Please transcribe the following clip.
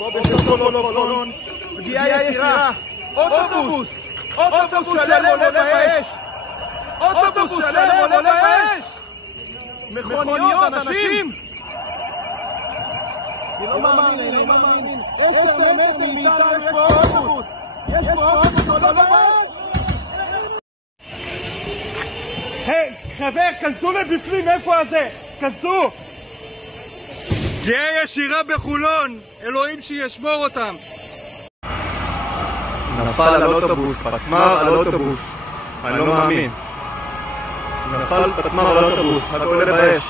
פה בחולון, פגיעה ישירה, אוטובוס שלם עולה באש, אוטובוס שלם עולה באש, מכוניות, אנשים. אני לא מאמין, 10 מטר מאיתנו יש פה אוטובוס עולה באש. היי, חבר, כנסו לבפנים, איפה הזה? כנסו! פגיעה ישירה בחולון, אלוהים שישמור אותם. נפל על אוטובוס, פצמ"ר על אוטובוס, אני לא מאמין. נפל פצמ"ר על אוטובוס, רק עולה באש.